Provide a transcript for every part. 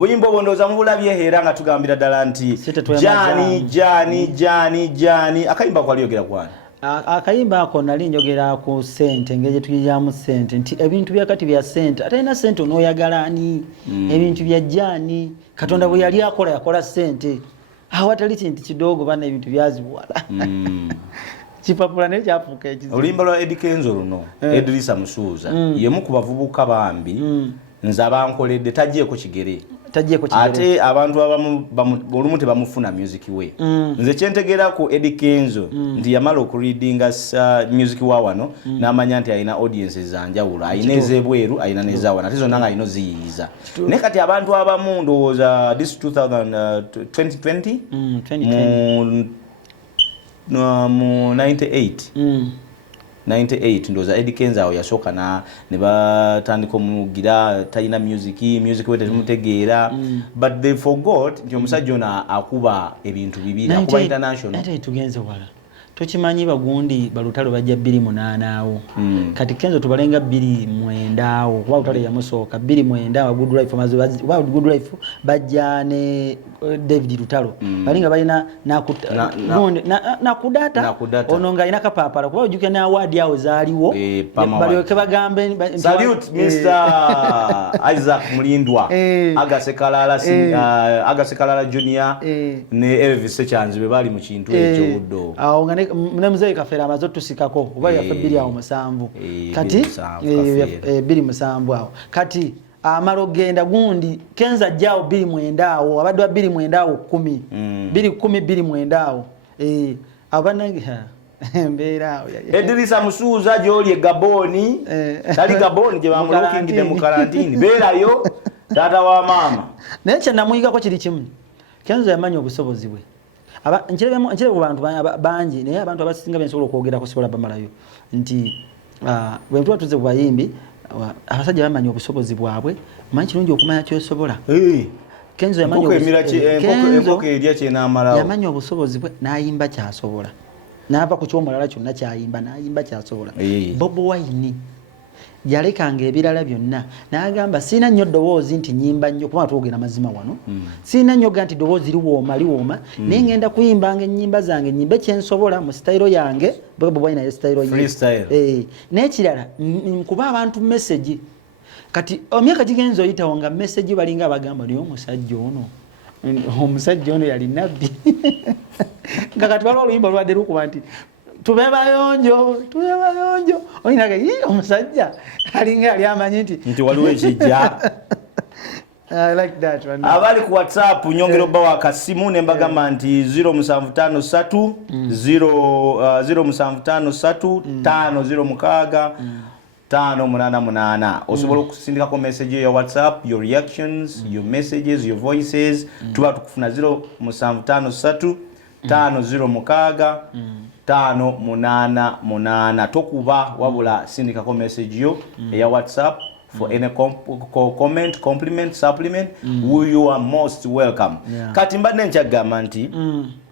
Buyimbo bondoza mubulabye era nga tugambira ddala nti Jani akayimba kwaliyogera kwani akayimba ako nali njogera ku sente ngeje tuyiyamu sente nti ebintu byakati bya sente atalina sente onoyagala ani ebintu bya Jani Katonda bwe yali akola yakola sente awatali kintu kidogo bana ebintu byazibuwala chipapula ne kyafuka ekizibu olimba lwa Eddie Kenzo luno Edrisa Musuuza yemu ku bavubuka bambi nza bankoledde tagyeko kigere ate abantu abamu olumu tebamufuna music we nze kyentegera ku Eddie Kenzo nti yamala okureadinga music wa wano n'amanya nti alina audiences zanjawulo ayina ezebweru ayina nezawana ate zonna nga alina oziyiiza naye kati abantu abamu ndowooza this 2020 mu 98 ndoza Eddie Kenzo awo yasooka ne batandika omugira talina music we temutegeera but they forgot nti omusajja ono akuba ebintu bibiri akuba international ate tugenze wala tokimanyi bagundi balutalo bajja 28 awo kati Kenzo tubalenga 29 awo kuba lutalo yamusooka 29 awo Good Life wa Good Life bajja ne David Lutalo balinga balina nakudata ono nga ina kapapala kuba ojuke na award yawo zaaliwo balyoke bagambe salute Mr. Isaac Mulindwa Agasekalala Junior ne Elvis Sechanzi be bali mu kintu ekyo buddo awo ngane mzee kafera amazo tusikako kuba yafe 2 kati 2 awo kati amarogenda gundi Kenza jao 2 awo abadwa 2 awo 10 2 awo abanange mbera Edrisa Musuuza joli Gaboni tali Gaboni je bamulukingide mu karantini berayo tata wa mama neche namuyiga ko kiri kimu Kenzo yamanyi obusobozi bwe nchirebe ku bantu bangi naye abantu abasinga bensobola okwogera ko sobola bamalayo nti bwe mtu atuze kubayimbi abasajja bamanyi obusobozi bwabwe manyi kirungi okumanya kyosobola Kenzo yamanyi obusobozi bwe n'ayimba kyasobola n'ava ku kyomulala kyonna kyayimba n'ayimba kyasobola Bobi Wine yalekanga ebirala byonna n'agamba sina nnyo ddoboozi nti nyimba nnyo kuba twogera mazima wano sina nnyo nti ddoboozi liwooma naye ngenda kuyimbanga ennyimba zange nyimbe kyensobola mu sitayiro yange Bobi Wine naye sitayiro ye n'ekirala nkuba abantu message kati omyaka gigenzo oyitawo nga message balinga abagamba naye omusajja ono yali nabbi nga kati waliwo oluyimba olwadde lukuba nti tube bayonjo oyinaga omusajja alinga ali amanyi nti waliwo ekijja I like that one. Abali ku WhatsApp nyongero bawa akasimu ne mbagamba nti 0753 0753 506 588 osobola okusindikako message ya WhatsApp, your reactions, your messages, your voices tuba tukufuna 0753 506 588 tokuba wabula sindikako message yo ya WhatsApp for any comment, compliment, supplement, you are most welcome. Kati mbadde nkyagamba nti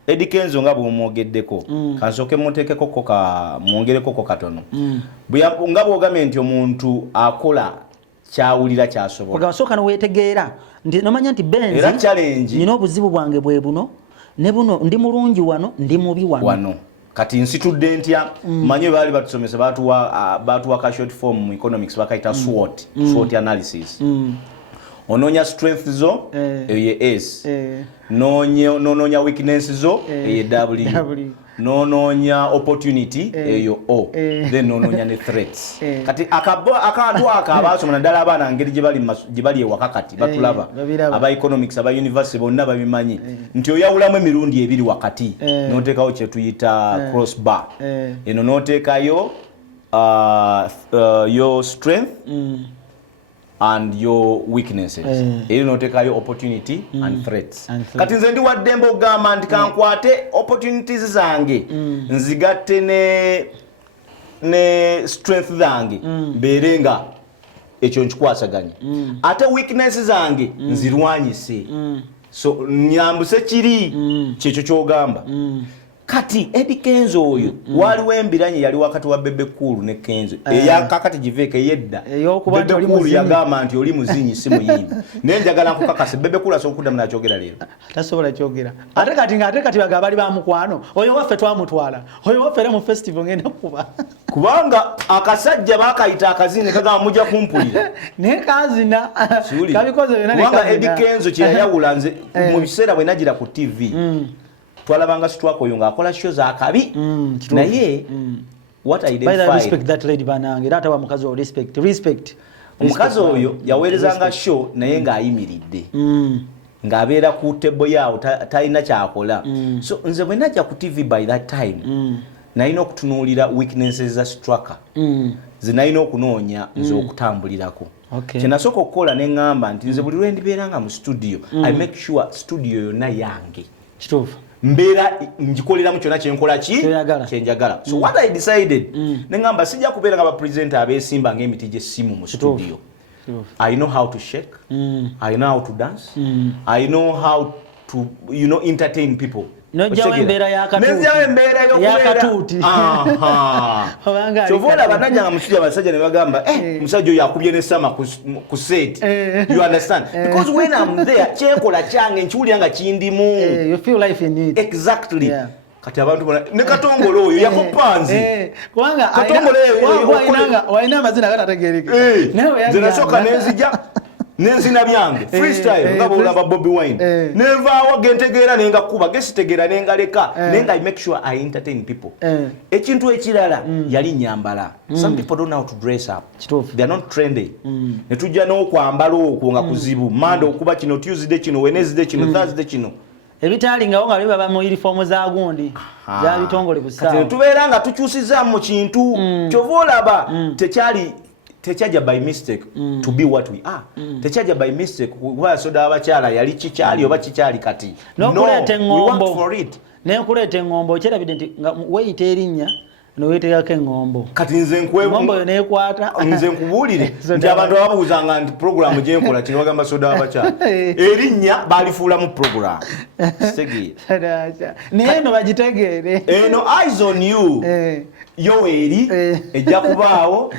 Eddie Kenzo nga bw'omwogeddeko kansoke muteekeko mwongereko katono nga bw'ogambye nti omuntu akola kyawulira kyasobola ogasooka noweetegeera nti nomanya nti Benzi era challenge nina obuzibu bwange bwe buno ne buno ndi mulungi wano ndi mubi wano kati nsitudde ntya manye bali batusomesa batuwa ka short form mu economics bakaita SWOT analysis ononya strength zo eye S nononya weakness zo eye W nononya opportunity eyo O then nononya ne threats kati akantu akabasoma nadala abana ngeri gibali ewaka kati batulaba aba economics aba university bonna babimanyi nti oyawulamu emirundi ebiri wakati notekawo kye tuyita crossbar eno notekayo your strength and your weaknesses eri notekayo opportunity and threats kati nze ndi waddembe ogamba nti kankwate opportunities zange nzigatte ne strength zange mbeerenga ekyo nkikwasaganya ate weaknesses zange nzirwanyise so nyambuse kiri kyekyo kyogamba kati Eddie Kenzo oyo waliwo embiranye yali wakati wa Bebe Cool ne Kenzo kakati Jiveke yedda Bebe Cool yagamba nti oli muzinyi si muyimbi nenjagala nkukakase Bebe Cool asokudda mnakyogera leero tasobola kyogera ate kati bagabali ba mukwano oyo waffe twamutwala oyo waffe mu festival ngenda kuba kubanga akasajja bakayita akazine kagamba mujja kumpulira ne kazina kabikoze bena ne kubanga Eddie Kenzo kye yayawula nze mu biseera bwe nagira ku TV twalabanga Situako oyo ng'akola show za kabi naye what I identified respect that lady banange era atawa mukazi o respect omukazi oyo yaweerezanga show naye ng'ayimiridde ng'abeera ku table yawo talina kyakola so nze bwe najja ku TV by that time nalina okutunuulira weaknesses za Situaka zinalina okunoonya nze okutambulirako kyenasooka okukola ne ŋŋamba nti nze buli lwe ndibeeranga mu studio I make sure studio yonna yange kituufu mbeera ngikoleramu kyonna kyenkola kyenjagala so what I decided ne ŋŋamba sijja kubeera nga bapresenta abeesimba ng'emiti gy'essimu mu studio I know how to shake I know how to dance I know how to entertain people nojjawo embeera yakatuuti kyovola banajja nga musujja abasajja ne bagamba musajja oyo akubye ne sama ku set you understand because when I'm there kyenkola kyange nkiwulira nga kindimu you feel life in it exactly kati abantu bona ne Katongole oyo yakupanzi kubanga Katongole waina amazina agatategeereka nze nasooka nenzija nenzina byange freestyle nga bolaba Bobby Wine nevaawo gentegeera nenga kuba gesitegeera nenga leka nenga I make sure I entertain people ekintu ekirala yali nyambala some people don't know how to dress up they are not trendy netujja n'okwambala okwo nga kuzibu Monday okuba kino Tuesday kino Wednesday kino Thursday kino ebitalingawo nga baba mu uniform za gundi za bitongole busaawa tubeera nga tukyusizaamu mu kintu kyova olaba tekyajja by mistake to be what we are tekyajja by mistake kuba soda abakyala yali kikyali oba kikyali kati nokuleeta engombo nekuleeta engombo kyerabidde nti nga weyita erinnya noweetegako engombo kati nze engombo yo nekwata nze nkubuulire nti abantu ababuuzanga nti programu gyenkola kino bagamba soda abakyala erinnya balifuulamu programu kitegeera naye eno bagitegeere eno eyes on you yo eri ejja kubaawo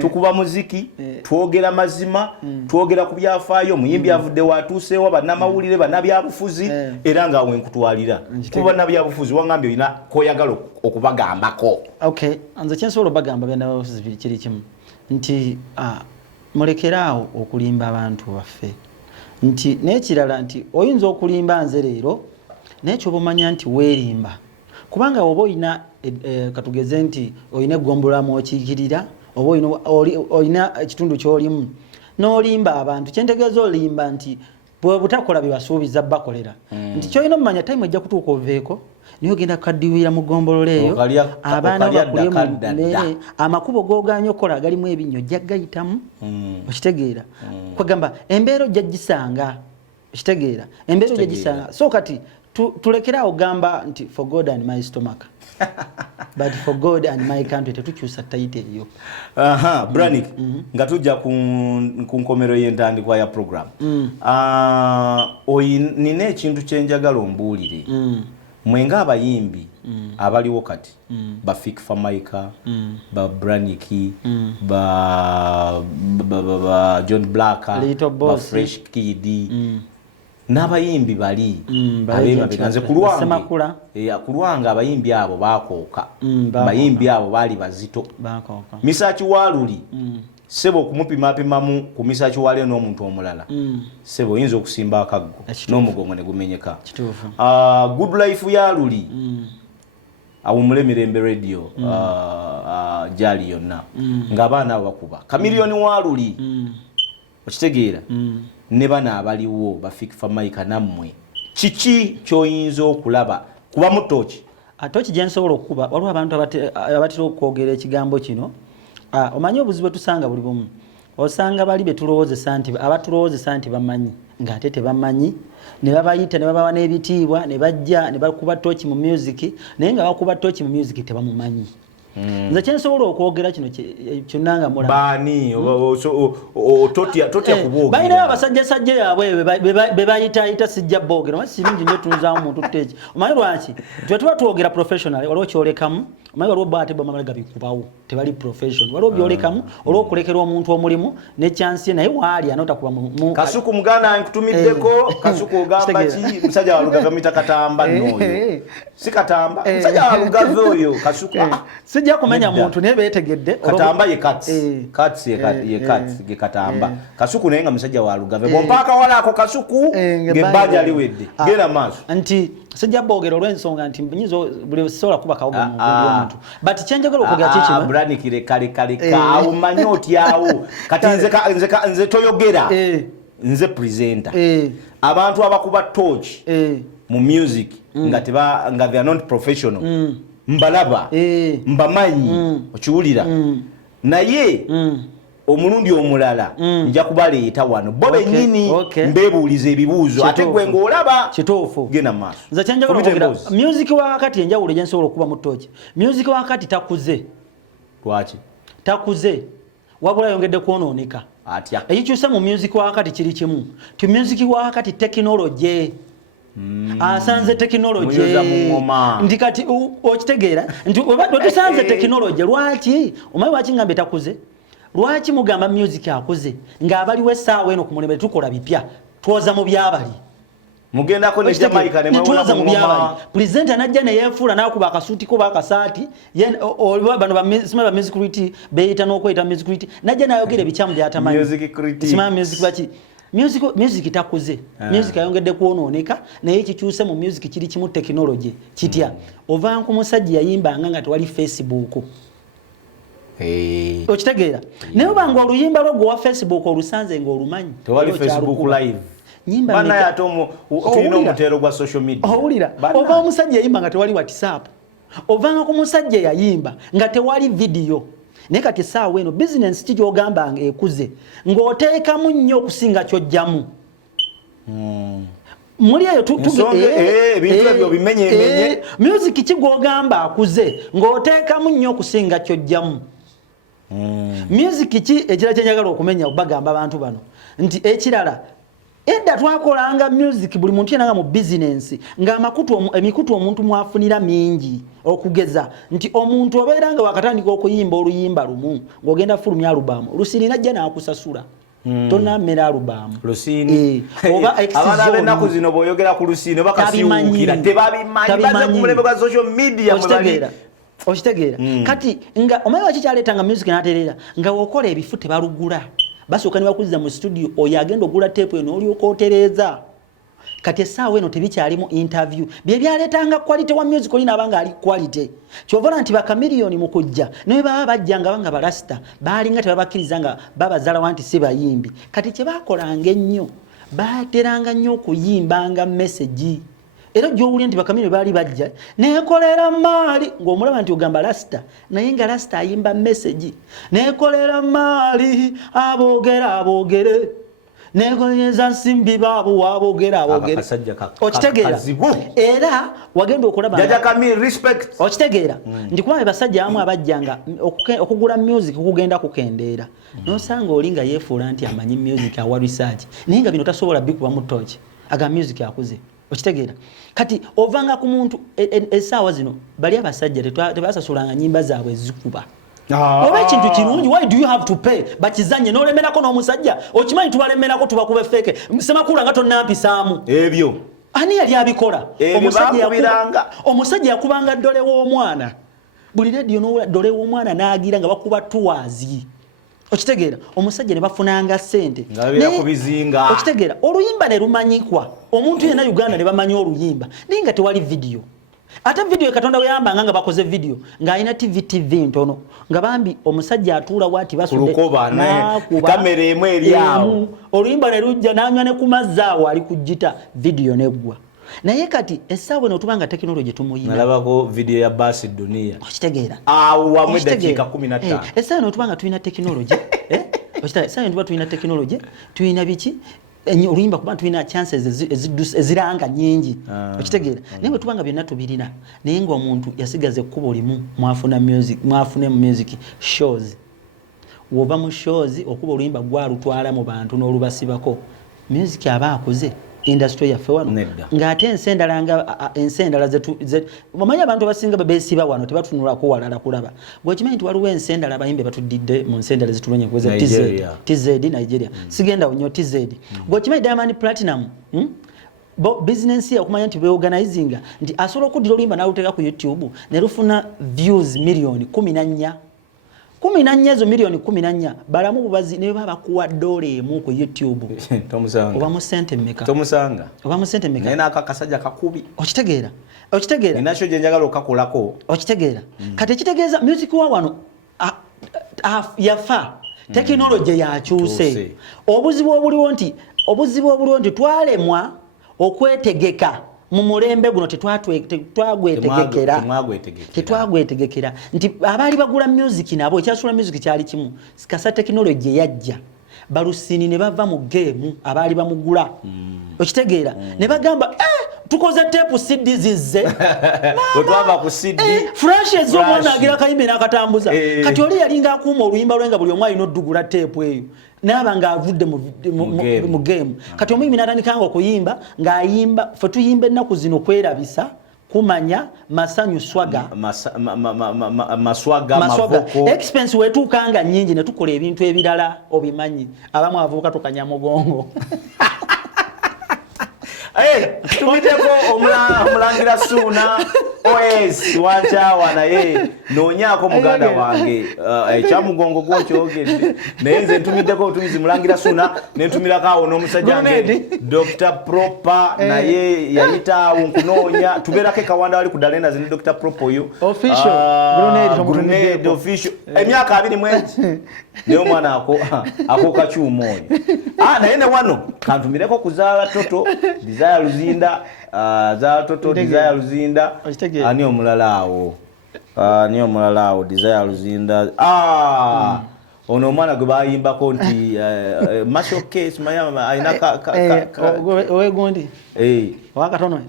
tukuba muziki twogera mazima twogera ku byafaayo muyimbi avudde watuuseewo bannamawulire bannabyabufuzi era nga wenkutwalira kuba bannabyabufuzi wangambye olina koyagala okubagambako okay nze kyensobola obagamba bannabyabufuzi kiri kimu nti mulekeraawo okulimba abantu baffe nti n'ekirala nti oyinza okulimba nze leero naye kyobamanya nti weerimba kubanga oba olina katugeze nti olina eggombolamu okiikirira oba olina ekitundu ky'olimu n'olimba abantu kyentegeeza olimba nti bwe butakola bibasuubiza bakolera nti kyolina omumanya time ejja kutuuka oveeko niyo ogenda kukaddiwira mu ggombolola eyo abaana bakulye mu mmere amakubo g'oganya okukola agalimu ebinnyo ojja gayitamu okitegeera kwegamba embeera ojja gisanga okitegeera embeera ojja gisanga so kati tulekeraawo gamba nti for God and my stomach but for God and my country tetukyusa title eyo Branik nga tujja ku nkomero y'entandikwa ya program nina ekintu kyenjagala ombuulire mwenga abayimbi abaliwo kati ba Fik Famaika ba Braniki ba John Black ba Fresh Kid n'abayimbi bali abemabeganze kulwanga abayimbi abo bakooka bayimbi abo bali bazito Misaki Waluli sebo okumupimapimamu ku Misaki Wale n'omuntu omulala sebo oyinza okusimba akaggo n'omugongo ne gumenyeka Good Life ya Luli awumule Mirembe Radio jali yonna ng'abaana bakuba Kamiliyoni Waluli okitegeera ne bana abaliwo ba Fik Famaika nammwe kiki kyoyinza okulaba kuba mutoki atoki gyensobola okuba waliwo abantu abatera okwogera ekigambo kino omanyi obuzibu tusanga buli bumu osanga bali abatulowozesa nti bamanyi ng'ate tebamanyi ne babayita ne babawa n'ebitiibwa ne bajja ne bakuba toki mu music naye nga bakuba toki mu music tebamumanyi nze kyensobola okwogera kino kyonnanga mulaba bani totia kubogera bayina abasajja yaabwe be bayita sijja boogera wasi kirungi nnyo tunzaamu muntu tuteeki omanyi lwaki twe tuba twogera professional waliwo kyolekamu omanyi waliwo baate bamala gabikubawo tebali professional waliwo byolekamu olw'okulekera omuntu omulimu ne chance naye waali anotakuba mu Kasuku muganda nkutumiddeko Kasuku ogamba ki musajja wa Lugave mita Katamba n'oyo si Katamba musajja wa Lugave oyo Kasuku sijja kumenya muntu naye beetegedde Katamba ye Kats ye Katamba Kasuku naye nga musajja wa Lugave bompaka walaako Kasuku ngebanja liwedde gera maaso nti sijja boogera olw'ensonga nti nyinza buli sola kuba kawogo mu muntu but kyenjagala okwogera kiki branikire kale kaawo manyi otyawo kati nze toyogera nze presenter abantu abakuba torch mu music nga they are not professional mbalaba mbamanyi okiwulira naye omulundi omulala nja kubaleeta wano bo bennyini mbeebuuliza ebibuuzo ate gwe ng'olaba kituufu genda maaso nze kyenjagala okwogera music wakati enjawulo gye nsobola okuba mu torch music wakati takuze lwaki takuze wabula yongedde kwonooneka atya ekikyusa mu music wakati kiri kimu ti music wakati technology asanze technology ndi kati okitegeera nti otusanze technology lwaki omanyi lwaki ngambe takuze lwaki mugamba music akuze ng'abaliwo essaawa eno ku mulembe tukola bipya twoza mu byabali mugendako ne Jamaica ne mwoza mu byabali presenter najja ne yeefuula n'akuba akasuuti kuba akasaati bano ba music critic beeyita n'okweyita music critic najja n'ayogera ebikyamu byatamanyi music baki music takuze music ayongedde kwonooneka naye kikyuse mu music kiri kimu technology kitya ova nku musajja yayimbanga nga tewali Facebook okitegeera naye obanga oluyimba lwogwo wa Facebook olusanze ng'olumanyi tewali Facebook live bana yatomo tulina omutero gwa social media owulira ova omusajja yayimba nga tewali WhatsApp ovanga ku musajja yayimba nga tewali video naye kati essaawa eno business ki gy'ogamba ekuze ng'oteekamu nnyo okusinga kyojjamu muri eyo ebintu ebyo bimenye music ki gw'ogamba akuze ng'oteekamu nnyo okusinga kyojjamu music ki ekirala kyenjagala okumenya bagamba abantu bano nti ekirala edda twakolanga music buli muntu yenanga mu business emikutu omuntu mwafunira mingi okugeza nti omuntu obeera nga wakatandika okuyimba oluyimba lumu ng'ogenda fulumya alubamu lusini najja n'akusasula tonamera alubamu lusini oba abaana b'ennaku zino bw'oyogera ku lusini oba kasiwuukira tebabimanyi baze ku mulembe gwa social media okitegeera kati nga omanyi waki kyaleetanga music n'atereera nga wokola ebifu tebalugula basooka ne bakuzza mu studio oyo agenda ogula tape eno olyoka otereeza kati essaawa eno tebikyalimu interview bye byaleetanga quality wa music olina abanga ali quality kyovola nti bakamiliyoni mu kujja naye baba bajja nga banga balasita baalinga tebabakkiriza nga babazala nti si bayimbi kati kye baakolanga ennyo baateranga nnyo okuyimbanga message era gy'owulya nti bakamiliyoni baali bajja neekolera maali ng'omulaba nti ogamba lasita naye nga lasita ayimba message neekolera maali aboogere neekoleza nsimbi baabo aboogere okitegeera era wagenda okulaba okitegeera nti kuba basajja abamu abajjanga okugula music kugenda kukendeera nosanga oli nga yeefuula nti amanyi music awa research naye nga bino tasobola bikuba mu toki aga music akuze okitegeera kati ovanga ku muntu essaawa zino bali abasajja tebasasulanga nyimba zaabwe zikuba oba ekintu kirungi why do you have to pay bakizanye n'olemerako n'omusajja okimanyi tubalemerako tubakuba feke semakula nga tonnampisaamu ebyo ani yali abikola omusajja yakubanga ddole w'omwana buli rediyo n'owula ddole w'omwana n'agira nga bakuba tuwazi okitegeera omusajja ne bafunanga ssente okitegeera oluyimba ne lumanyikwa omuntu yenna Uganda ne bamanyi oluyimba naye nga tewali video ate video Katonda we yambanga nga bakoze video ng'alina TV ntono nga bambi omusajja atuula wati basudde kamera emu eri awo oluyimba ne lujja n'anywa ne ku mazzi awo ali kujjita video neggwa naye kati essaawa eno tubanga technology tumuyina nalabako video ya Basi Dunia okitegeera awo wamwe dakiika 15 essaawa eno tubanga tulina technology essaawa eno tuba tulina technology tulina biki oluyimba kuba tulina chances eziranga nyingi okitegeera naye bwe tubanga byonna tubirina naye ng'omuntu yasigaza ekkubo limu mwafune mu music shows woba mu shows okuba oluyimba gwalutwala mu bantu n'olubasibako music aba akuze industry yaffe wano ng'ate ensi endala omanyi abantu abasinga beesiba wano tebatunulako walala kulaba gwekimanyi nti waliwo ensi endala abayimbi batudidde mu nsi endala zitulonye kuweza TZ Nigeria sigenda nnyo TZ gwekimanyi Diamond Platinum business ya okumanya nti beorganizinga nti asobola okuddira oluyimba n'aluteeka ku YouTube ne lufuna views milioni 14 ezo milioni 14 balamu bubazi ne baba kuwa $1 ku YouTube tomusanga oba mu sente mmeka tomusanga oba mu sente mmeka nena akakasajja kakubi okitegeera ninasho je njagala okakolako okitegeera kati kitegeeza music wa wano yafa technology yakyuse obuzibu obuliwo nti twalemwa okwetegeka mu mulembe guno tetwagwetegekera nti abaali bagula music nabo ekyasula music kyali kimu kasa technology yajja balusini ne bava mu game abaali bamugula okitegeera ne bagamba tukoze tape CD zizze otwava ku CD flashes omwana agira kayimbe n'akatambuza kati oli yalinga akuuma oluyimba lwenga buli omu alina oddugula tape eyo naba nga avudde mu game kati omuyimbi n'atandikanga okuyimba ng'ayimba fe tuyimba ennaku zino kwerabisa kumanya masanyu swaga maswaga mavoko expense wetuukanga nnyingi ne tukola ebintu ebirala obimanyi abamu avubuka tukanya mugongo tumiteko omulangira Suuna OS wanchawa naye nonyako muganda wange ekyamugongo gwokyogedde naye nze ntumiddeko otumizi mulangira Suuna nentumirako awo n'omusajja wange Dr. Proper naye yayita nkunoonya tubeerako ekawanda wali ku Dalenda zini Dr. Proper oyo Grenade official emyaka 20 naye omwana akokakyuma oyo naye ne wano kantumireko kuzaala toto Desire Luzinda zaala toto Desire Luzinda ani omulala awo Desire Luzinda ono omwana gwe bayimbako nti Marshall Case mayama ayina owegundi wakatono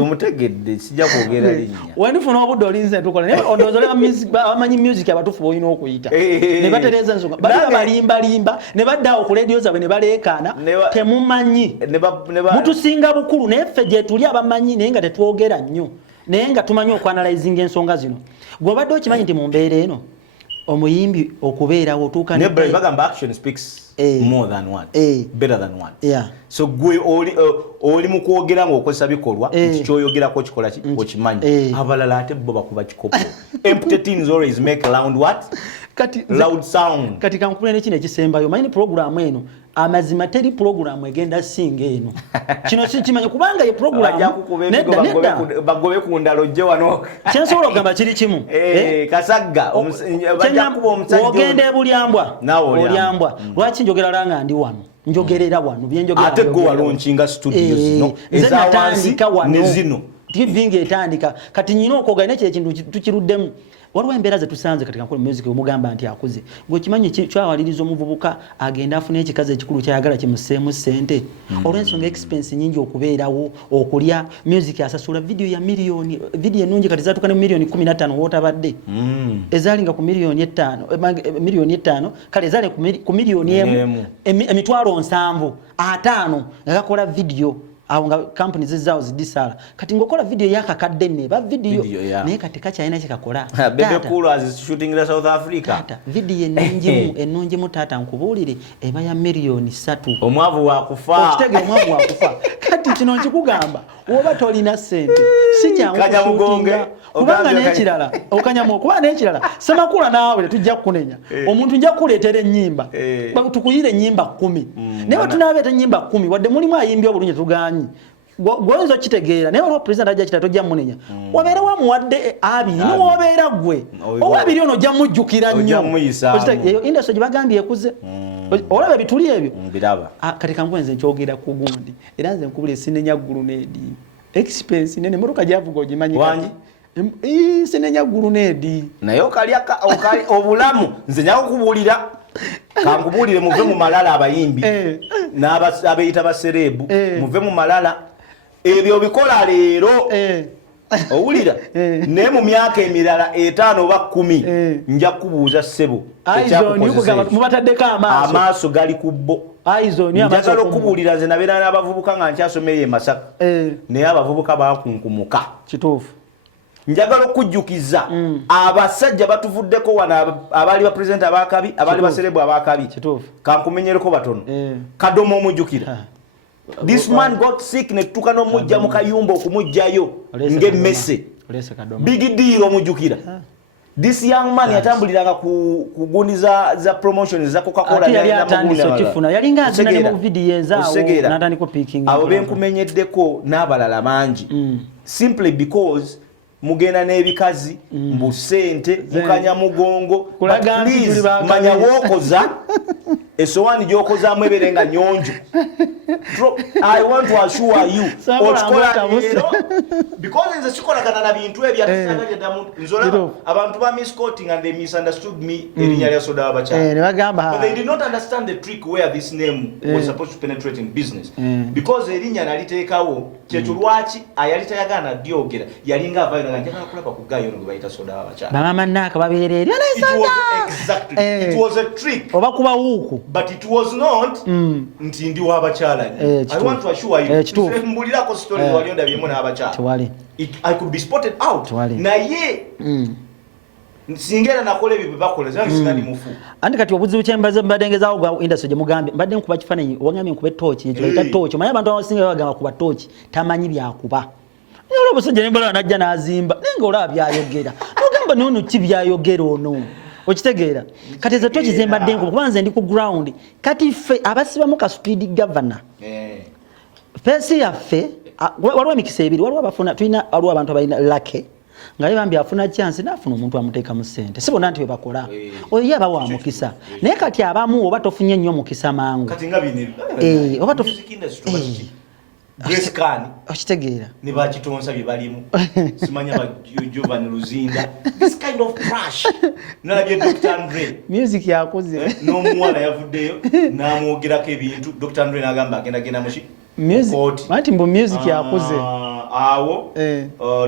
omutegedde sijja kwogera linnya wendifuna obudde olinze tukola naye ondozole abamanyi music abatufu boyina okuyita ne batereza ensonga balimba ne baddawo ku radio zaabwe ne baleekaana temumanyi mutusinga bukulu naye ffe gye tuli abamanyi naye nga tetwogera nnyo naye nga tumanyi okwanalizinga ensonga zino gwe obadde okimanyi nti mu mbeera eno omuyimbi okubeerawo otuuka ne bagamba action speaks more than words better than words so gwe oli mu kwogera ng'okozesa bikolwa nti kyoyogerako kikola okimanyi abalala ate bo bakuba kikopo empty things always make loud sound kati kankubule nekino ekisembayo manyi programu eno amazima teri programu egenda singa eno kino kimanyi kubanga ye programu bagobe ku ndalo gye wano kyensobola okugamba kiri kimu kasagga ogenda ebulyambwa olyambwa lwaki njogera langa ndi wano njogerera wano byenjogera ate go walaunchinga studio zino ezawansi ne zino tivinga etandika kati nyina okogana ekyo ekintu tukiruddemu waliwo embeera ze tusanze katika nkola music omugamba nti akuze gwe kimanyi kyawaliriza omuvubuka agenda afuna ekikazi ekikulu kyayagala kimuseemu ssente olw'ensonga expense nyingi okubeerawo okulya music asasula video ennungi kati zaatuka ne milioni 15 wootabadde ezaalinga ku milioni 5 kale ezaali ku milioni emu emitwalo 7 5 nga gakola video awo nga companies zizaawo zidisala kati ngokola video yakakadde neba video naye kati kakyalina kikakola Bebe Cool as shooting in South Africa tata video ennungi mu tata nkubuulire eba ya milioni 3 omwavu wakufa okitege omwavu wakufa kati kino nkikugamba woba tolina sente si kyangu kushootinga kubanga n'ekirala okanyamu kuba n'ekirala Semakula naawe tujja kukunenya omuntu nja kuleetera ennyimba tukuyire ennyimba 10 naye tunabeeta ennyimba 10 wadde mulimu ayimbye obulungi tuganyi gwoyinza okitegeera naye olwo president ajja kita tojja munenya wabeera wamuwadde abiri niwobeera gwe owabiri ono ojja mujjukira nnyo eyo industry gye bagambye ekuze olaba ebituli ebyo mbiraba kati kankwenze nkyogera ku gundi era nze nkubula esinenya gulunedi expense nene motoka gyavuga ogimanyi wanyi sinenya gulunedi naye okali obulamu nze nyakukubuulira kankubulire muve mu malala abayimbi n'abayita baserebu muve mu malala ebyo bikola leero owulira naye mu myaka emirala 5 oba 10 nja kubuuza ssebo mubataddeko amaaso gali ku bo njagala okubuulira nze nabeera n'abavubuka nga nkyasomera e Masaka naye abavubuka bakunkumuka kituufu njagala okujjukiza abasajja batuvuddeko wano abaali bapulezidenti abakabi abaali baserebu abakabi kankumenyereko batono Kadomo omujjukira this man got sick netuka n'omujja mu kayumba okumujjayo ng'emmese big deal omujjukira this young man yatambuliranga ku gundi za promotion za Coca-Cola yalinga azina mu video ezaawo natandiko picking abo benkumenyeddeko n'abalala mangi simply because mugenda n'ebikazi mbu ssente mukanya mugongo please manya wokoza esowani gyokozaamu eberenga nyonjo. I want to assure you because nze sikolagana na bintu ebyatisaganya damu nzola abantu ba misquoting and they misunderstood me erinya lya soda abacha but they did not understand the trick where this name was supposed to penetrate in business because erinya naliteekawo kyetulwaki ayalitayagana dyogera yalinga avayo njagala kulaba ku gayo ngo bayita soda abacha mama naka babereri exactly it was a trick oba kuba wuku but it was not nti ndi wabachala I want to assure you mbulirako stories walionda byemo na abachala I could be spotted out na ye singera nakole bibi bakola zange singandi mufu andi kati obuzibu kyembaze mbadengezaawo gwa industry gye mugambe mbadde nkuba kifaananyi wangamye nkube torch ekyo bayita torch manya abantu abasinga bagamba kuba torch tamanyi byakuba yalo obusajja nembala najja nazimba nenga olaba byayogera ogamba nono ki byayogera ono okitegeera kati ze tochi zembadde nko kubanze ndi ku ground kati fe abasiba mu ka speed governor pesi yaffe waliwo emikisa ebiri waliwo abafuna tulina waliwo abantu abalina lake nga bambi afuna chance nafuna omuntu amuteeka mu ssente si bonna nti we bakola oyo yaba wa mukisa naye kati abamu oba tofunye nnyo mukisa mangu kati nga bine oba Grace Khan okitegeera ne bakitonsa bibalimu simanya ba Giovanni Luzinda this kind of trash nalabye Dr. Andre music yakoze no mwana yavuddeyo namwogerako ebintu Dr. Andre nagamba agenda mushi music mati mbo music yakoze awo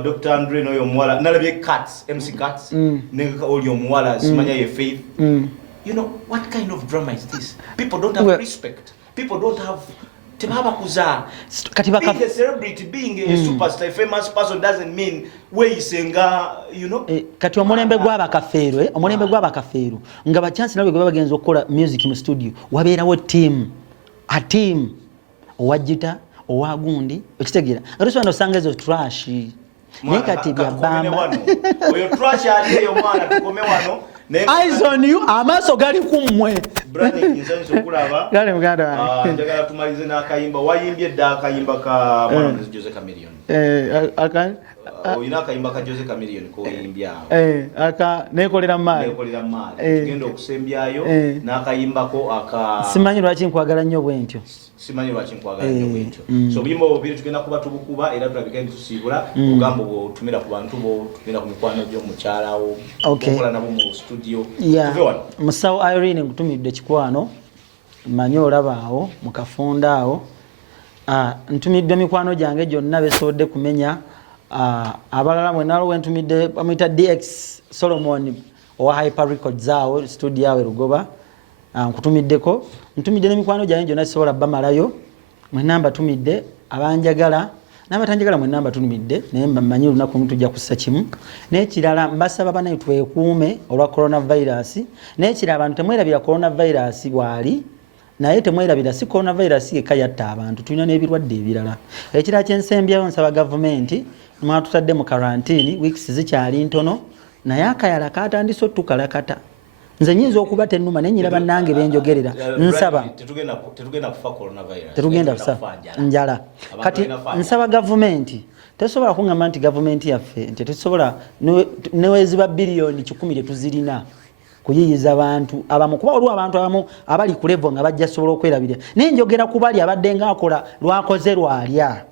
Dr. Andre no yomwala nalabye Cuts MC Cuts ne oli omwala simanya ye Faith you know what kind of drama is this people don't have respect people don't have tebaba kuza kati baka being a celebrity being a superstar a famous person doesn't mean we isenga you know kati omulembe gw'abakafeero omulembe gw'abakafeero nga ba chance nabwe bagenza okukola music mu studio wabeerawo a team owajita owagundi okitegeera ruswano sanga ezo trash naye kati byabamba oyo trash aliyo mwana tukome wano eyes on you amaso gali kumwe brother kinzanzo kulaba gale muganda njagala tumalize n'akayimba wayimbye dda akayimba ka mwana Jose Chameleone aka oyina akayimba ka Jose Chameleone ko yimbya aka nekolera mali tugenda okusembyayo n'akayimba ko aka simanyi lwaki nkwagala nnyo bwentyo simanyi lwaki nkwagala nnyo bwentyo so buyimba obubiri tugenda kuba tubukuba era tulabika ntusibula ogambo bwo tumira ku bantu bo tugenda ku mikwano gyo mukyalawo okola nabo mu studio musawo Irene nkutumidde kikwano manyi olabaawo mukafunda awo ntumidde mikwano gyange gyonna besodde kumenya abalala mwenalo wentumidde bamuyita DX Solomon owa Hyper Records awo studio awe Rugoba nkutumiddeko ntumidde n'emikwano gyange gyonna sisobola bamalayo mwenamba tumidde abanjagala n'abatanjagala mwenamba tumidde naye mbamanyi lunaku tujja kussa kimu n'ekirala mbasaba banaye twekuume olwa coronavirus n'ekirala abantu temwerabira coronavirus bwali naye temwerabira si coronavirus yekka yatta abantu tulina n'ebirwadde ebirala ekirala kyensembyayo nsaba gavumenti mwatutadde mu quarantine weeks zikyali ntono naye akayala katandise otukalakata nze nyinza okuba tennuma nenyira bannange benjogerera nsaba tetugenda kufa coronavirus tetugenda kufa njala kati nsaba gavumenti tesobola kungamba nti gavumenti yaffe nti tesobola neweziba biliyoni 10 tuzirina kuyiyiza abantu abamu kuba olwa abantu abamu abali ku level nga bajja sobola okwerabira naye njogera kubali abadde nga akola lwakoze lwalya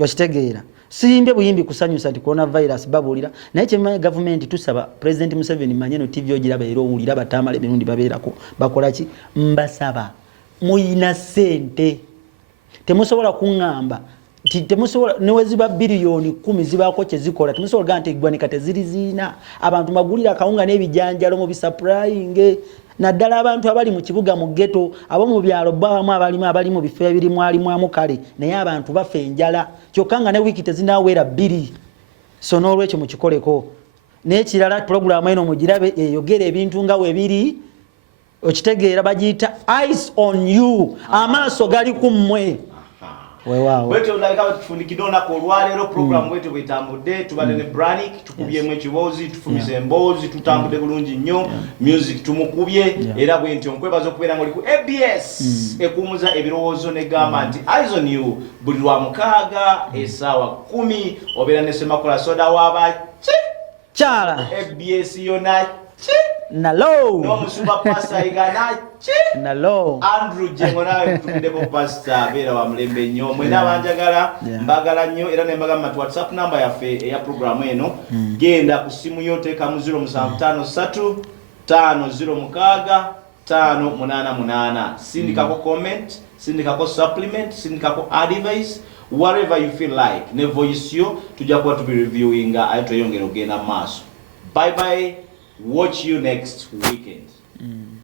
okitegeera simbe buyimbi kusanyusa nti coronavirus babulira naye kyemanya government tusaba President Museveni manyeno TV ogiraba era owulira batamale emirundi babeerako bakola ki mbasaba muyina sente temusobola kuŋŋamba temusobola neweziba biliyoni 10 zibaako kye zikola temusobola gante igwanika teziri zina abantu magulira kawunga n'ebijanjalo mu bisupplying naddala abantu abali mu kibuga mu ghetto abo mu byalo babamu abali mu bifo ebirimu alimu amukale naye abantu bafa enjala kyokanga ne wiki tezinawera 2 so n'olwekyo mukikoleko n'ekirala programu eno mugirabe eyogera ebintu nga webiri okitegeera bagiyita eyes on you amaaso gali ku mmwe wewawo wetu ndalika tufundikidona ko lwalero program wetu bwetambudde tubadde ne Branik tukubyemu ekibozi tufumise embozi tutambudde bulungi nnyo music tumukubye era bwenti onkwebaza okubeera ngoli ku ABS ekumuza ebirowoozo ne gamba nti eyes on you buli lwa mukaaga essaawa 10 obeera ne Semakola soda waba chala ABS yona nalo no musuba pasta igana nalo Andrew Jengo nawe tumudeko pasta bera wa mlembe nnyo mwena banjagala mbagala nnyo era ne mbagamba tu WhatsApp number yafe ya program eno genda ku simu yote ka 0753 506 588 sindikako comment sindikako supplement sindikako advice whatever you feel like ne voice yo tujja kuba tubi reviewing ayo toyongera ogenda maaso bye bye. Watch you next weekend.